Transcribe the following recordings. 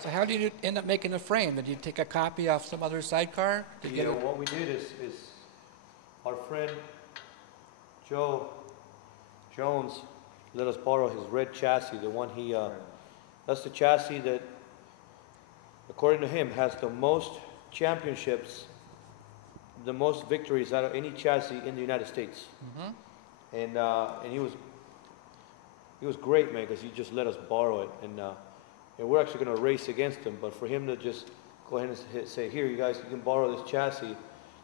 So how did you end up making a frame? Did you take a copy off some other sidecar to get it? What we did is our friend Joe Jones let us borrow his red chassis, the one he, that's the chassis that, according to him, has the most championships, the most victories out of any chassis in the United States. Mm-hmm. And he was great, man, because he just let us borrow it. And we're actually going to race against him, but for him to just go ahead and say, here, you guys, you can borrow this chassis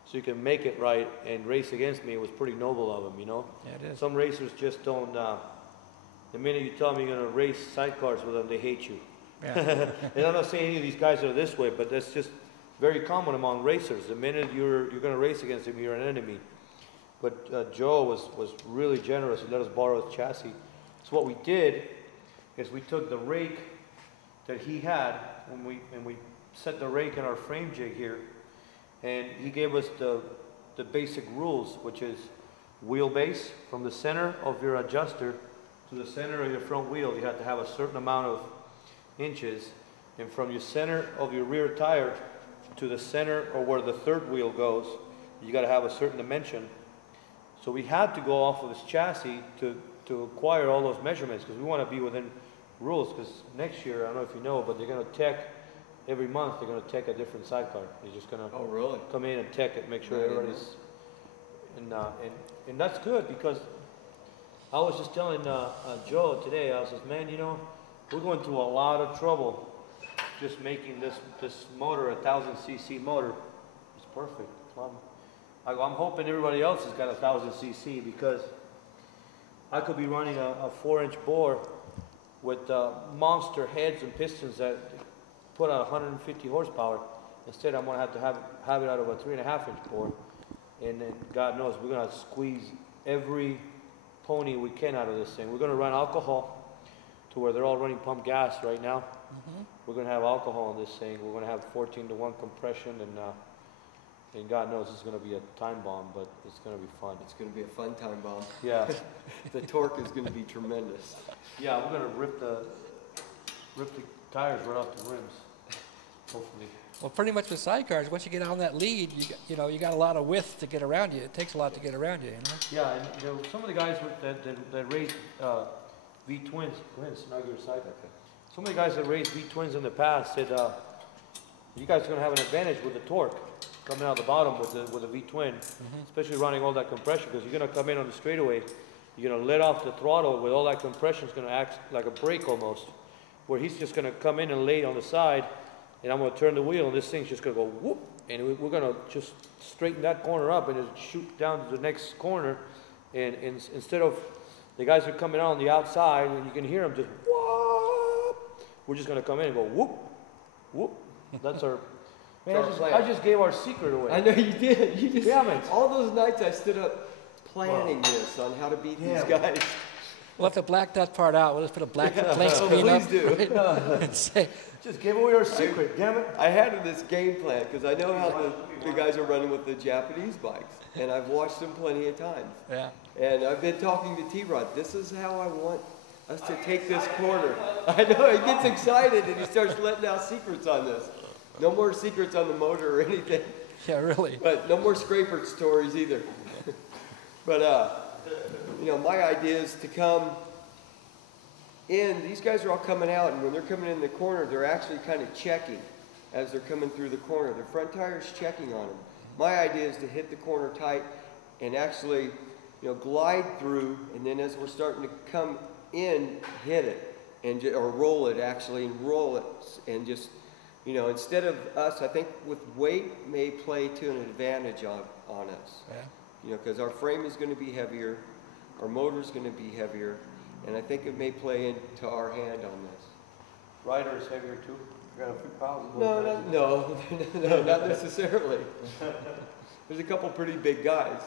so you can make it right and race against me, it was pretty noble of him, you know? Yeah, it is. Some racers just don't, the minute you tell them you're going to race sidecars with them, they hate you. Yeah. And I'm not saying any of these guys are this way, but that's just very common among racers. The minute you're going to race against him, you're an enemy. But Joe was really generous. He let us borrow his chassis. So what we did is we took the rake that he had, and we set the rake in our frame jig here, and he gave us the basic rules, which is wheelbase from the center of your adjuster to the center of your front wheel. You have to have a certain amount of inches, and from your center of your rear tire to the center or where the third wheel goes, you got to have a certain dimension. So we had to go off of this chassis to acquire all those measurements, because we want to be within rules. Because next year, I don't know if you know, but they're going to tech every month. They're going to tech a different sidecar. They're just going to come in and tech it, make sure everybody's and that's good, because I was just telling Joe today, I was like, man, you know, we're going through a lot of trouble just making this motor, a 1000cc motor. It's perfect. I'm hoping everybody else has got a 1000cc, because I could be running a 4-inch bore with monster heads and pistons that put out 150 horsepower. Instead, I'm going to have it out of a 3.5-inch bore. And then God knows we're going to squeeze every pony we can out of this thing. We're going to run alcohol to where they're all running pump gas right now. Mm-hmm. We're going to have alcohol in this thing. We're going to have 14-to-1 compression, and God knows it's going to be a time bomb, but it's going to be fun. It's going to be a fun time bomb. Yeah. The torque is going to be tremendous. Yeah, we're going to rip the tires right off the rims, hopefully. Well, pretty much with sidecars, once you get on that lead, you got a lot of width to get around you. It takes a lot to get around you, you know? Yeah, and some of the guys that race V-twins, go ahead and snug your sidecar. Some of the guys that raced V-twins in the past said, you guys are going to have an advantage with the torque coming out the bottom with the V-twin, especially running all that compression, because you're going to come in on the straightaway, you're going to let off the throttle with all that compression. It's going to act like a brake almost, where he's just going to come in and lay on the side, and I'm going to turn the wheel, and this thing's just going to go whoop, and we're going to just straighten that corner up and just shoot down to the next corner, and instead of the guys are coming out on the outside, and you can hear them just whoop, we're just going to come in and go whoop, whoop. That's our... Man, I just gave our secret away. I know you did. You just, damn it. All those nights I stood up planning this on how to beat these guys. We'll have to black that part out. We'll just put a blank screen up. Please do. Right? And say, just gave away our secret, damn it. I had this game plan because I know how the guys are running with the Japanese bikes, and I've watched them plenty of times. Yeah. And I've been talking to T-Rod. This is how I want us to take this corner. I know, he gets excited and he starts letting out secrets on this. No more secrets on the motor or anything. Yeah, really. But no more scraper stories either. But, my idea is to come in. These guys are all coming out, and when they're coming in the corner, they're actually kind of checking as they're coming through the corner. The front tire's checking on them. My idea is to hit the corner tight and actually, glide through, and then as we're starting to come in, hit it, or roll it actually, and roll it, and just... instead of us, I think with weight may play to an advantage on us. Yeah. Because our frame is going to be heavier, our motor is going to be heavier, and I think it may play into our hand on this. Rider is heavier too? You got a few pounds? No, not necessarily. There's a couple pretty big guys.